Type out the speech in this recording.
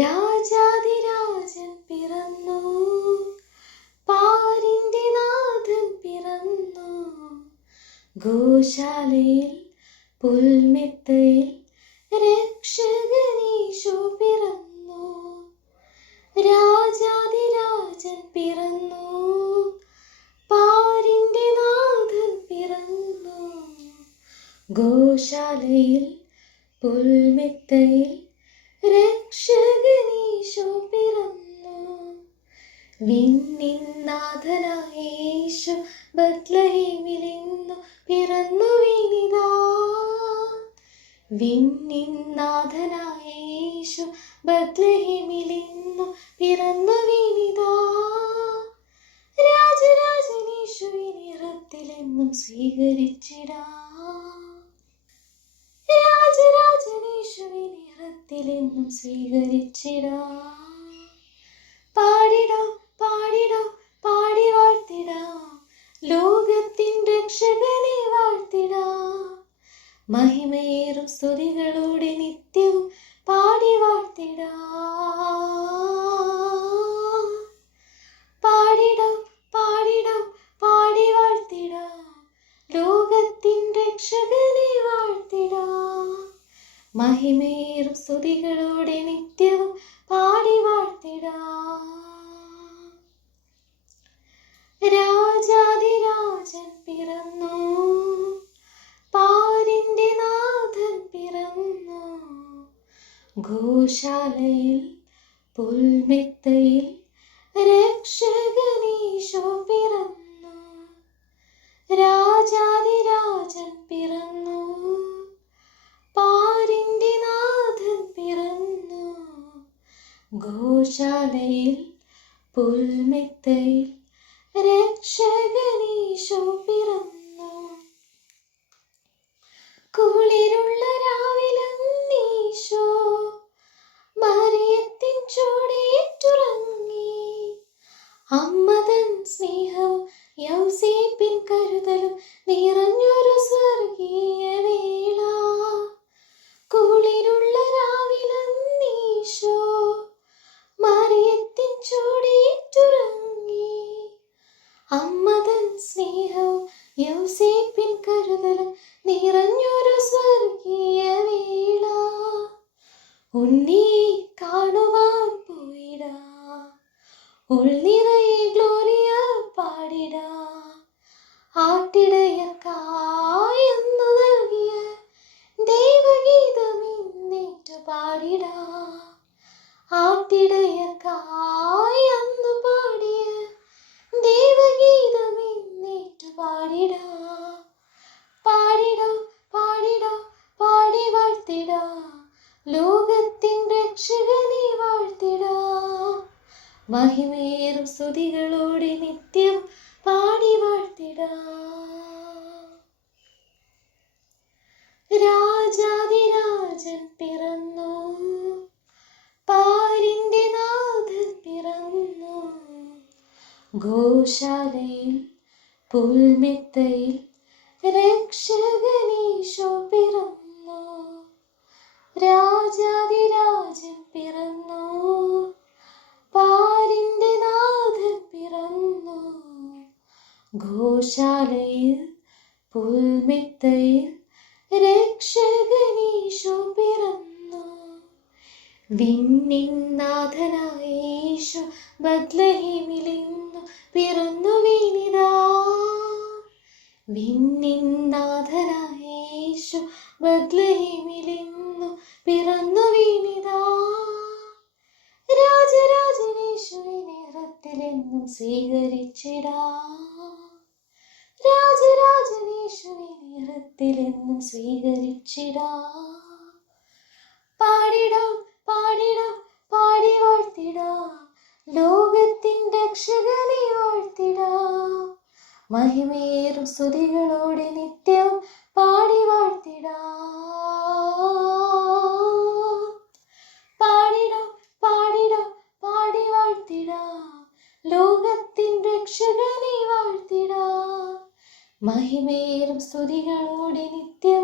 രാജാധിരാജൻ പിറന്നു, പാരിന്റെ നാഥൻ പിറന്നു. ഗോശാലയിൽ പുൽമെത്തയിൽ രക്ഷകനീശോ പിറന്നു. രാജാധിരാജൻ പിറന്നു, പാരിന്റെ നാഥൻ പിറന്നു. ഗോശാലയിൽ പുൽമെത്തയിൽ രക്ഷകനീശോ പിറന്നു. വിണ്ണിൻ നാഥനായ യേശു ബത്ലഹേമിലിന്നു പിറന്നു വീണിതാ. വിണ്ണിൻ നാഥനായ യേശു ബത്ലഹേമിലിന്നു പിറന്നു വീണിതാ. രാജരാജനീശുവിനെ ഹൃത്തിലെന്നും സ്വീകരിച്ചിടാം. രാജരാജനീശുവിനെ ഹൃത്തിലെന്നും സ്വീകരിച്ചിടാം. പാടിടാം പാടിടാം പാടി വാഴ്ത്തിടാം, ലോകത്തിൻ രക്ഷകനെ വാഴ്ത്തിടാം. മഹിമയേറും സ്തുതികളോടെ നിത്യവും പാടി വാഴ്ത്തിടാം. പാടിടാം പാടിടാം പാടി വാഴ്ത്തിടാം, ലോകത്തിൻ രക്ഷകനെ വാഴ്ത്തിടാം. മഹിമയേറും സ്തുതികളോടെ നിത്യവും പാടി വാഴ്ത്തിടാം. രാജാധിരാജൻ പിറന്നു, പാരിന്റെ നാഥൻ പിറന്നു. ഗോശാലയിൽ പുൽമെത്തയിൽ രക്ഷകനീശോ പിറന്നു. രാജാധിരാജൻ പിറന്നു, പാരിന്റെ നാഥൻ പിറന്നു. ഗോശാലയിൽ പുൽമെത്തയിൽ രക്ഷകനീശോ പിറന്നു. കുളിരുള്ള രാവിലന്നീശോ മറിയത്തിൻ ചുവടേറ്റുറങ്ങി. അമ്മതൻ സ്നേഹവും യൗസേപ്പിൻ കരുതലും നിറഞ്ഞൊരു സ്വർഗീയ വേള. കുളിരുള്ള രാവിലന്നീശോ മറിയത്തിൻ ചുവടേറ്റുറങ്ങി. അമ്മതൻ സ്നേഹവും യൗസേപ്പിൻ കരുതലും നിറഞ്ഞൊരു സ്വർഗീയ വേള. ഉണ്ണിയെ കാണുവാൻ പോയിടാ, ഉൾനിറയെ ഗ്ലോറിയ പാടിടാ. ആട്ടിടയക്കായെന്നു നൽകിയ ദൈവഗീതം ഇന്നേറ്റു പാടിടാ. ആട്ടിടയക്കായെന്നു പാടിയ ദൈവഗീതം ഇന്നേറ്റു പാടിടാ. പാടിടാം പാടിടാം പാടി വാഴ്ത്തിടാം, ലോകത്തിൻ രക്ഷകനെ വാഴ്ത്തിടാം. മഹിമയേറും സ്തുതികളോടെ നിത്യം പാടി വാഴ്ത്തിടാം. രാജാധിരാജൻ പിറന്നു, പാരിന്റെ നാഥൻ പിറന്നു. ഗോശാലയിൽ പുൽമെത്തയിൽ രക്ഷകനീശോ പിറന്നു. രാജാധിരാജൻ പിറന്നു, പാരിന്റെ നാഥൻ പിറന്നു. ഗോശാലയിൽ പുൽമെത്തയിൽ രക്ഷകനീശോ പിറന്നു. വിണ്ണിൻ നാഥനായ യേശു ബത്ലഹേമിലിന്നു പിറന്നു വീണിതാ. വിണ്ണിൻ നാഥനായ യേശു ബത്ലഹേമിലിന്നു പിറന്നു വീണിതാ. രാജരാജനീശുവിനെ ഹൃത്തിലെന്നും സ്വീകരിച്ചിടാം. രാജരാജനീശുവിനെ ഹൃത്തിലെന്നും സ്വീകരിച്ചിടാം. പാടിടാം പാടിടാം പാടി വാഴ്ത്തിടാം, ലോകത്തിൻ രക്ഷകനെ വാഴ്ത്തിടാം. മഹിമയേറും സ്തുതികളോടെ നിത്യവും പാടി വാഴ്ത്തിടാം. പാടിടാം പാടിടാം പാടി വാഴ്ത്തിടാം, ലോകത്തിൻ രക്ഷകനെ വാഴ്ത്തിടാം. മഹിമയേറും സ്തുതികളോടെ നിത്യവും